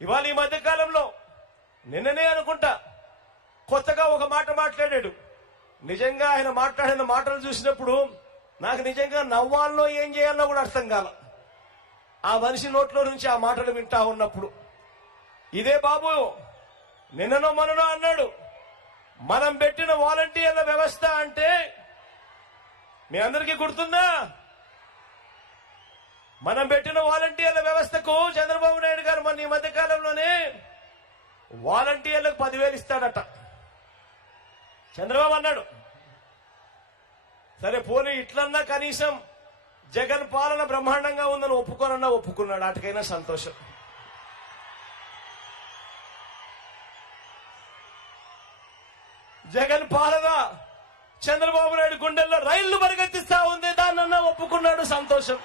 ఇవాళ ఈ మధ్య కాలంలో నిన్ననే అనుకుంటా కొత్తగా ఒక మాట మాట్లాడాడు. నిజంగా ఆయన మాట్లాడిన మాటలు చూసినప్పుడు నాకు నిజంగా నవ్వాలో ఏం చేయాలో కూడా అర్థం కాల. ఆ మనిషి నోట్లో నుంచి ఆ మాటలు వింటా ఉన్నప్పుడు ఇదే బాబు నిన్ననో మననో అన్నాడు, మనం పెట్టిన వాలంటీర్ల వ్యవస్థ అంటే మీ అందరికీ గుర్తుందా? మనం పెట్టిన వాలంటీర్ల వ్యవస్థకు చంద్రబాబు నాయుడు గారు మన ఈ మధ్య కాలంలోనే వాలంటీర్లకు 10,000 ఇస్తాడట. చంద్రబాబు అన్నాడు, సరే పోనీ ఇట్లన్నా కనీసం జగన్ పాలన బ్రహ్మాండంగా ఉందని ఒప్పుకున్నాడు. అటుకైనా సంతోషం. జగన్ పాలన చంద్రబాబు నాయుడు గుండెల్లో రైళ్లు పరిగెత్తిస్తా ఉంది, దాన్నన్నా ఒప్పుకున్నాడు, సంతోషం.